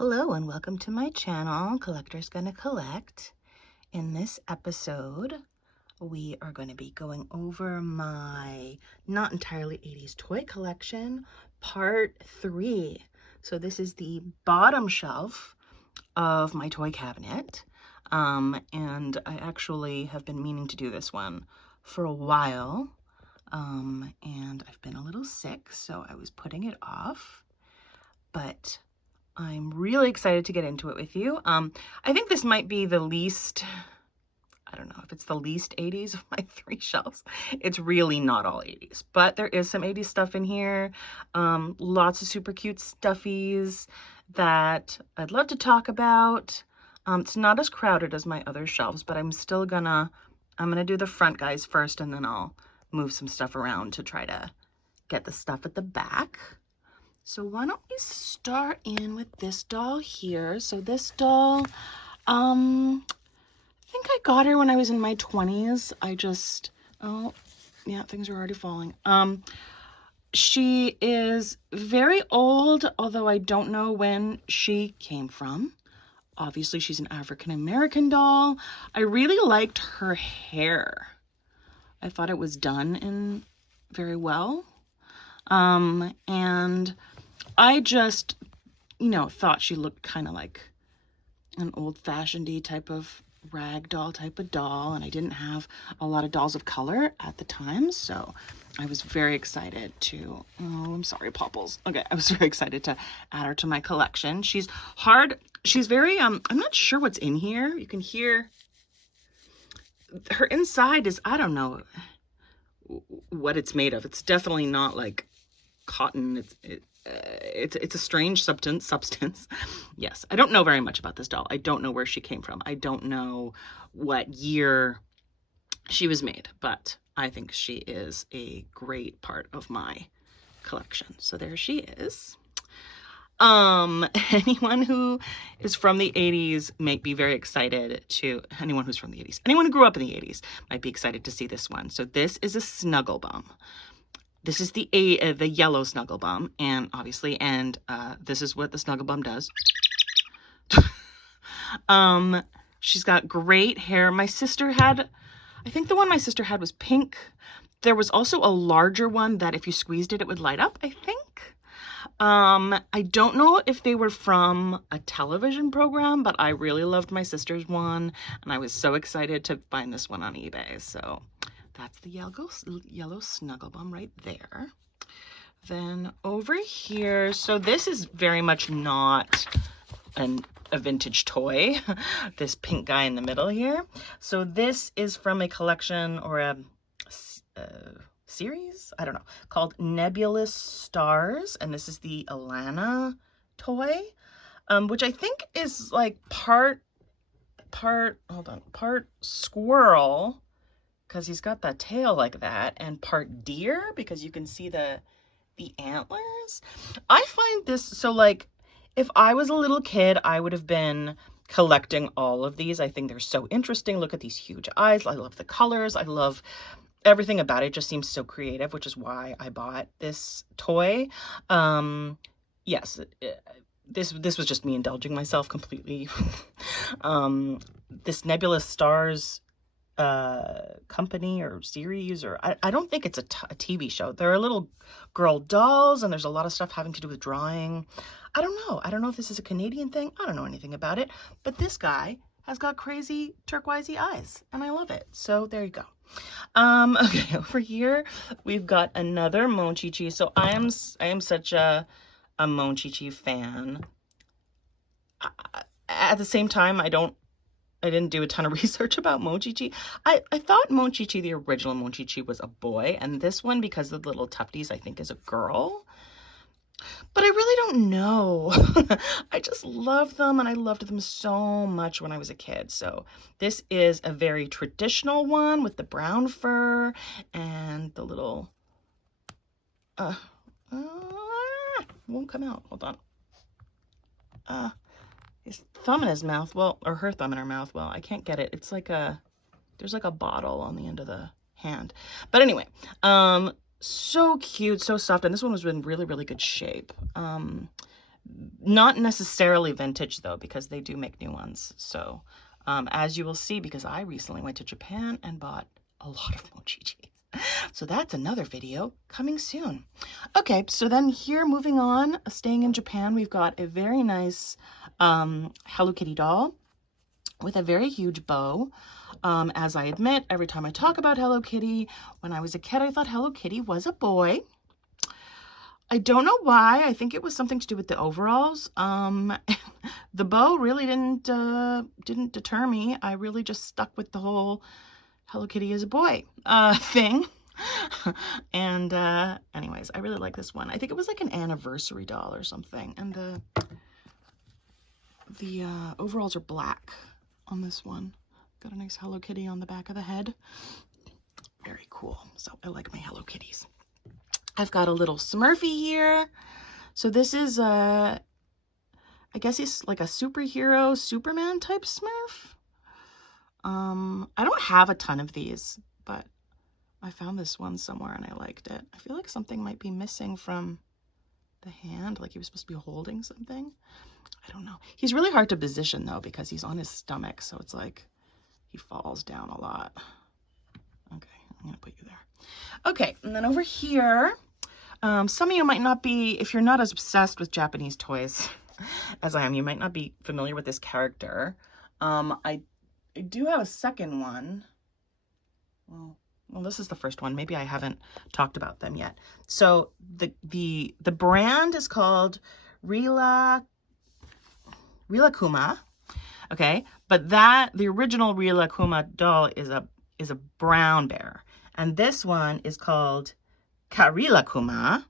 Hello and welcome to my channel, Collector's Gonna Collect. In this episode, we are going to be going over my not entirely 80s toy collection, part 3. So this is the bottom shelf of my toy cabinet. And I actually have been meaning to do this one for a while. And I've been a little sick, so I was putting it off. But I'm really excited to get into it with you. I think this might be the least, I don't know if it's the least 80s of my 3 shelves. It's really not all 80s, but there is some 80s stuff in here. Lots of super cute stuffies that I'd love to talk about. It's not as crowded as my other shelves, but I'm gonna do the front guys first, and then I'll move some stuff around to try to get the stuff at the back. So why don't we start in with this doll here. So this doll, I think I got her when I was in my 20s. Oh, yeah, things are already falling. She is very old, although I don't know when she came from. Obviously, she's an African-American doll. I really liked her hair. I thought it was done in very well. And I just, thought she looked kind of like an old-fashioned-y type of rag doll type of doll, and I didn't have a lot of dolls of color at the time, so I was very excited to, oh, I'm sorry, Popples. Okay, I was very excited to add her to my collection. She's hard, she's very, I'm not sure what's in here. You can hear her inside is, I don't know what it's made of. It's definitely not like cotton. It's a strange substance. Yes, I don't know very much about this doll. I don't know where she came from. I don't know what year she was made, but I think she is a great part of my collection. So there she is. Anyone who is from the 80s might be very excited to, anyone who's from the 80s, anyone who grew up in the 80s might be excited to see this one. So this is a snugglebum. This is the yellow snugglebum, and obviously, this is what the snugglebum does. She's got great hair. My sister had, I think the one my sister had was pink. There was also a larger one that if you squeezed it, it would light up, I think. I don't know if they were from a television program, but I really loved my sister's one, and I was so excited to find this one on eBay. So that's the yellow snugglebum right there. Then over here, so this is very much not a vintage toy, this pink guy in the middle here. So this is from a collection or a series, I don't know, called Nebulous Stars, and this is the Alana toy, which I think is like part squirrel, because he's got that tail like that, and part deer, because you can see the antlers. I find this, so like, if I was a little kid, I would have been collecting all of these. I think they're so interesting. Look at these huge eyes. I love the colors. I love everything about it. Just seems so creative, which is why I bought this toy. Yes, this was just me indulging myself completely. This Nebulous Stars company or series, or I don't think it's a TV show. There are little girl dolls, and there's a lot of stuff having to do with drawing. I don't know if this is a Canadian thing. I don't know anything about it, but this guy has got crazy turquoisey eyes, and I love it. So there you go. Okay, over here we've got another Monchichi. So I am such a Monchichi fan. At the same time, I didn't do a ton of research about Monchichi. I thought Monchichi, the original Monchichi, was a boy, and this one, because of the little tufties, I think is a girl. But I really don't know. I just love them, and I loved them so much when I was a kid. So this is a very traditional one with the brown fur and the little, won't come out. Hold on. His thumb in his mouth, well, or her thumb in her mouth. Well, I can't get it. It's like there's like a bottle on the end of the hand. But anyway, so cute, so soft, and this one was in really, really good shape. Not necessarily vintage though, because they do make new ones. So as you will see, because I recently went to Japan and bought a lot of mochis. So that's another video coming soon. Okay, so then here, moving on, staying in Japan, we've got a very nice Hello Kitty doll with a very huge bow. As I admit, every time I talk about Hello Kitty, when I was a kid, I thought Hello Kitty was a boy. I don't know why. I think it was something to do with the overalls. The bow really didn't deter me. I really just stuck with the whole Hello Kitty is a boy thing. And anyways, I really like this one. I think it was like an anniversary doll or something. And the overalls are black on this one. Got a nice Hello Kitty on the back of the head. Very cool. So I like my Hello Kitties. I've got a little Smurfy here. So this is I guess he's like a superhero, Superman type Smurf. I don't have a ton of these, but I found this one somewhere and I liked it. I feel like something might be missing from the hand, like he was supposed to be holding something. I don't know. He's really hard to position though, because he's on his stomach, so it's like he falls down a lot. Okay, I'm gonna put you there. Okay, and then over here, some of you might not be, if you're not as obsessed with Japanese toys as I am, you might not be familiar with this character. I do have a second one. Well, this is the first one. Maybe I haven't talked about them yet. So the brand is called Rila Kuma. Okay, but the original Rila Kuma doll is a brown bear, and this one is called Karila Kuma,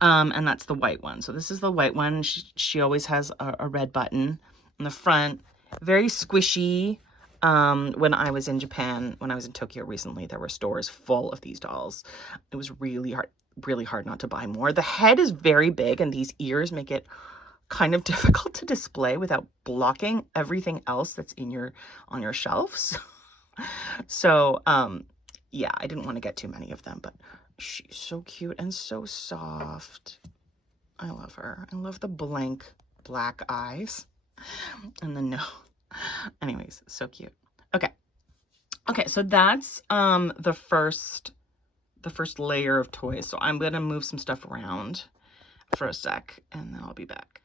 and that's the white one. So this is the white one. She always has a red button on the front. Very squishy. When I was in Japan, when I was in Tokyo recently, there were stores full of these dolls. It was really hard not to buy more. The head is very big, and these ears make it kind of difficult to display without blocking everything else that's on your shelves. So, yeah, I didn't want to get too many of them, but she's so cute and so soft. I love her. I love the blank black eyes and the nose. Anyways, so cute. Okay, so that's the first layer of toys. So I'm gonna move some stuff around for a sec, and then I'll be back.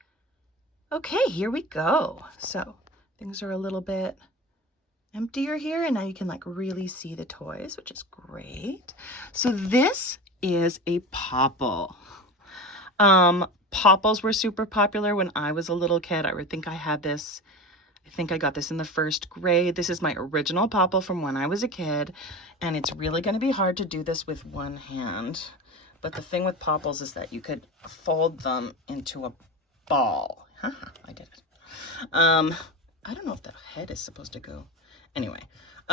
Okay, here we go. So things are a little bit emptier here, and now you can like really see the toys, which is great. So this is a Popple. Popples were super popular when I was a little kid. I would think I had this. I think I got this in the first grade. This is my original Popple from when I was a kid, and it's really going to be hard to do this with one hand. But the thing with Popples is that you could fold them into a ball. I did it. I don't know if the head is supposed to go. Anyway,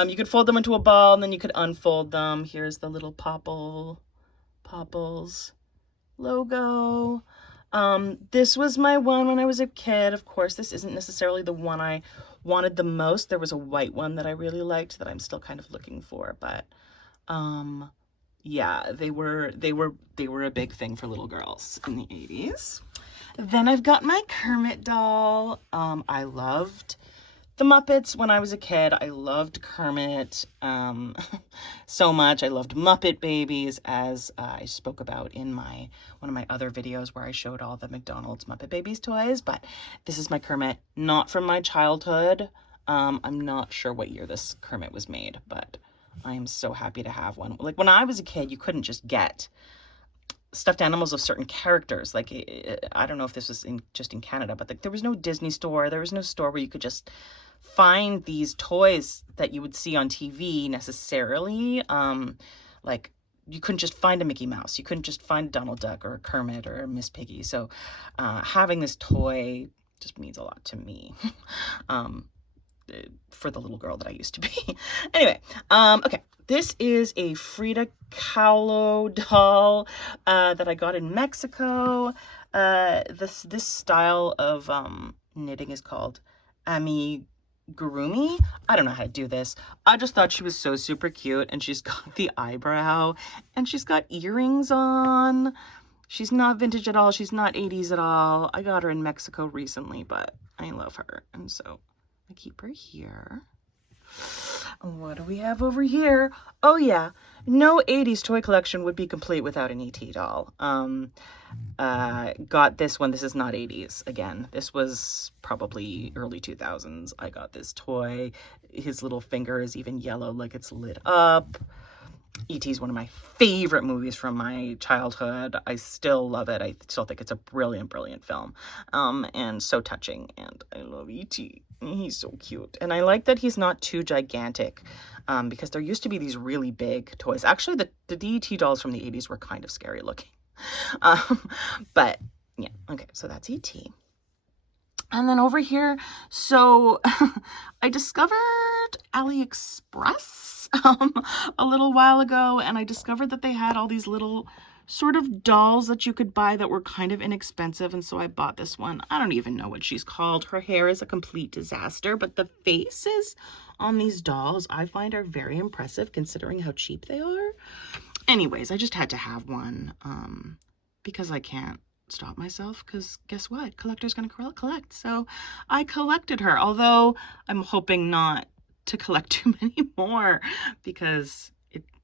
you could fold them into a ball, and then you could unfold them. Here's the little Popples logo. This was my one when I was a kid. Of course, this isn't necessarily the one I wanted the most. There was a white one that I really liked that I'm still kind of looking for, but yeah, they were a big thing for little girls in the 80s. Then I've got my Kermit doll. I loved the Muppets when I was a kid. I loved Kermit so much. I loved Muppet Babies, as I spoke about in one of my other videos where I showed all the McDonald's Muppet Babies toys. But this is my Kermit, not from my childhood. I'm not sure what year this Kermit was made, but I am so happy to have one. Like when I was a kid, you couldn't just get stuffed animals of certain characters. Like, I don't know if this was just in Canada, but there was no Disney store. There was no store where you could just find these toys that you would see on TV necessarily. Like, you couldn't just find a Mickey Mouse. You couldn't just find a Donald Duck or a Kermit or a Miss Piggy. So having this toy just means a lot to me. For the little girl that I used to be. Anyway, okay. This is a Frida Kahlo doll that I got in Mexico. This style of knitting is called amigurumi. I don't know how to do this. I just thought she was so super cute, and she's got the eyebrow, and she's got earrings on. She's not vintage at all. She's not 80s at all. I got her in Mexico recently, but I love her. And so I keep her here. What do we have over here? Oh yeah, no 80s toy collection would be complete without an ET doll. Got this one. This is not 80s. Again, this was probably early 2000s. I got this toy. His little finger is even yellow, like it's lit up. E.T. is one of my favorite movies from my childhood. I still love it. I still think it's a brilliant, brilliant film. And so touching. And I love E.T. He's so cute. And I like that he's not too gigantic, because there used to be these really big toys. Actually, the E.T. dolls from the 80s were kind of scary looking. But yeah, okay, so that's E.T. And then over here, so I discovered AliExpress a little while ago, and I discovered that they had all these little sort of dolls that you could buy that were kind of inexpensive, and so I bought this one. I don't even know what she's called. Her hair is a complete disaster, but the faces on these dolls I find are very impressive considering how cheap they are. Anyways, I just had to have one because I can't stop myself, because guess what? Collector's gonna collect. So I collected her, although I'm hoping not to collect too many more because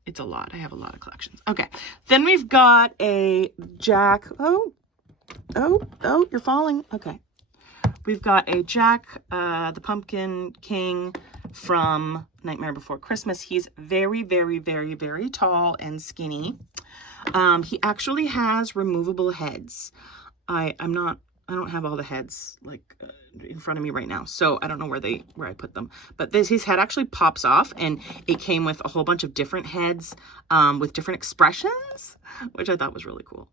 it's a lot. I have a lot of collections. Okay, then we've got a Jack. Oh, you're falling. Okay. We've got a Jack, the Pumpkin King from Nightmare Before Christmas. He's very, very, very, very tall and skinny. He actually has removable heads. I don't have all the heads like in front of me right now, so I don't know where I put them. But his head actually pops off, and it came with a whole bunch of different heads with different expressions, which I thought was really cool.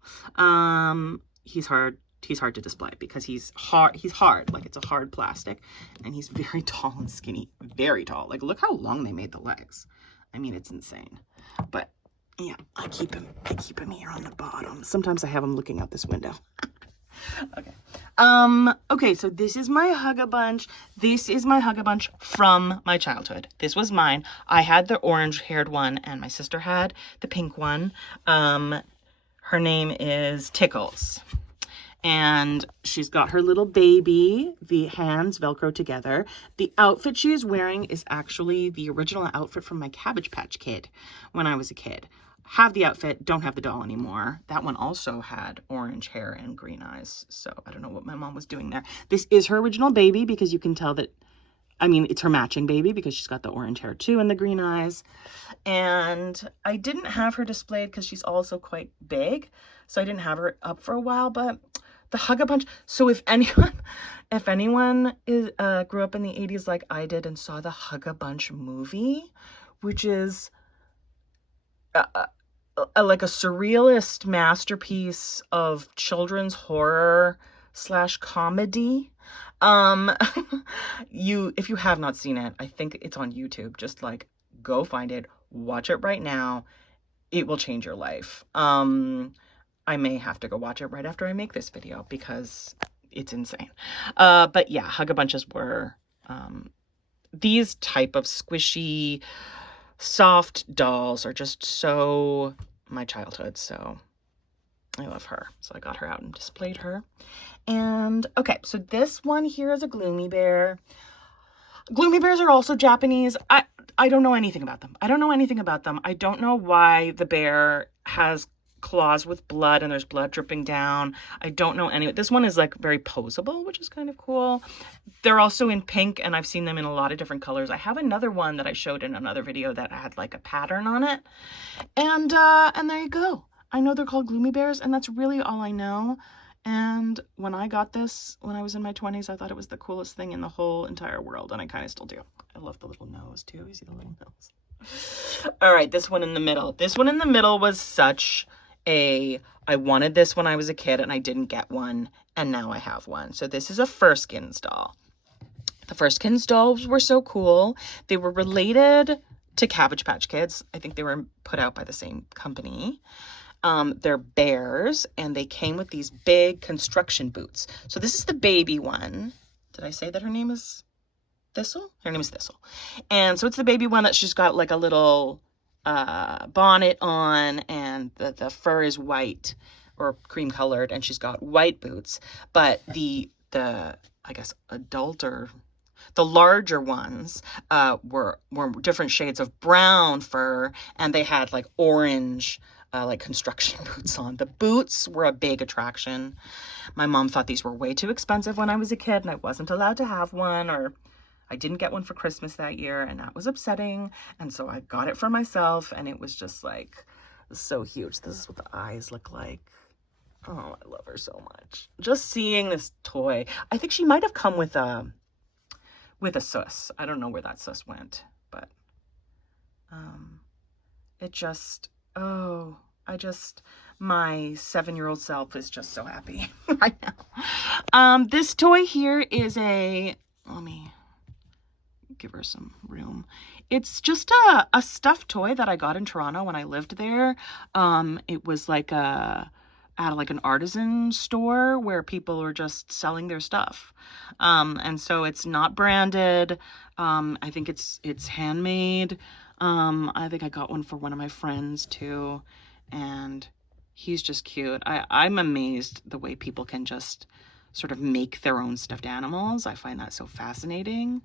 He's hard to display because he's hard, like it's a hard plastic, and he's very tall and skinny, very tall. Like, look how long they made the legs. I mean, it's insane. But yeah, I keep him here on the bottom. Sometimes I have him looking out this window. Okay. Okay, so this is my Hugga Bunch. This is my Hugga Bunch from my childhood. This was mine. I had the orange-haired one, and my sister had the pink one. Her name is Tickles. And she's got her little baby, the hands Velcro together. The outfit she is wearing is actually the original outfit from my Cabbage Patch Kid when I was a kid. Have the outfit, don't have the doll anymore. That one also had orange hair and green eyes, so I don't know what my mom was doing there. This is her original baby because you can tell that, I mean, it's her matching baby because she's got the orange hair too and the green eyes. And I didn't have her displayed because she's also quite big, so I didn't have her up for a while. But the Hugga Bunch, so if anyone is grew up in the 80s like I did and saw the Hugga Bunch movie, which is like a surrealist masterpiece of children's horror / comedy. If you have not seen it, I think it's on YouTube. Just like go find it, watch it right now. It will change your life. I may have to go watch it right after I make this video because it's insane. But yeah, Hugga Bunches were these type of squishy, soft dolls are just so my childhood, so I love her. So I got her out and displayed her. And okay, so this one here is a Gloomy Bear. Gloomy Bears are also Japanese. I don't know anything about them. I don't know why the bear has claws with blood and there's blood dripping down. I don't know any. This one is like very posable, which is kind of cool. They're also in pink, and I've seen them in a lot of different colors. I have another one that I showed in another video that had like a pattern on it. And there you go. I know they're called Gloomy Bears, and that's really all I know. And when I got this, when I was in my 20s, I thought it was the coolest thing in the whole entire world, and I kind of still do. I love the little nose too. You see the little nose? All right, this one in the middle. This one in the middle was such I wanted this when I was a kid and I didn't get one, and now I have one. So this is a Furskins doll. The Furskins dolls were so cool. They were related to Cabbage Patch Kids. I think they were put out by the same company. They're bears, and they came with these big construction boots. So this is the baby one. Did I say that her name is Thistle? Her name is Thistle. And so it's the baby one that she's got like a little bonnet on, and the fur is white. or cream colored, and she's got white boots. But the I guess adult or the larger ones were different shades of brown fur, and they had like orange like construction boots on. The boots were a big attraction. My mom thought these were way too expensive when I was a kid, and I wasn't allowed to have one, or I didn't get one for Christmas that year, and that was upsetting. And so I got it for myself, and it was just like so huge. This is what the eyes look like. Oh, I love her so much. Just seeing this toy. I think she might have come with a sus. I don't know where that sus went, but it just, oh, my 7-year-old self is just so happy right now. This toy here is let me give her some room. It's just a stuffed toy that I got in Toronto when I lived there. It was like at like an artisan store where people are just selling their stuff. And so it's not branded. I think it's handmade. I think I got one for one of my friends too. And he's just cute. I'm amazed the way people can just sort of make their own stuffed animals. I find that so fascinating.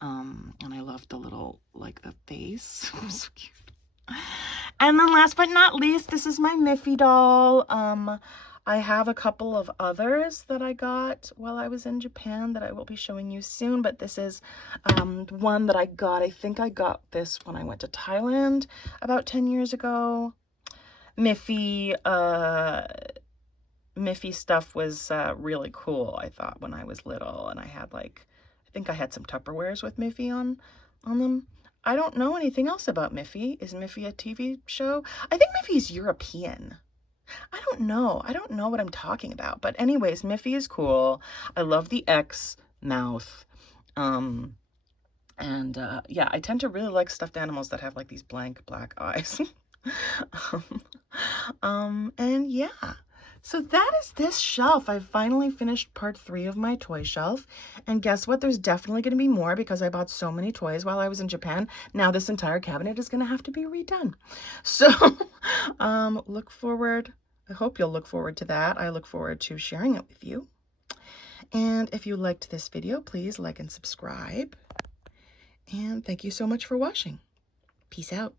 And I love the little, like the face. So cute. And then last but not least, this is my Miffy doll. I have a couple of others that I got while I was in Japan that I will be showing you soon, but this is one that I got. I think I got this when I went to Thailand about 10 years ago. Miffy stuff was really cool, I thought, when I was little, and I had like, I think I had some Tupperwares with Miffy on them. I don't know anything else about Miffy. Is Miffy a TV show? I think Miffy's European. I don't know what I'm talking about. But anyways, Miffy is cool. I love the X mouth. Yeah, I tend to really like stuffed animals that have like these blank black eyes. And yeah. So that is this shelf. I've finally finished part 3 of my toy shelf. And guess what? There's definitely going to be more because I bought so many toys while I was in Japan. Now this entire cabinet is going to have to be redone. So look forward. I hope you'll look forward to that. I look forward to sharing it with you. And if you liked this video, please like and subscribe. And thank you so much for watching. Peace out.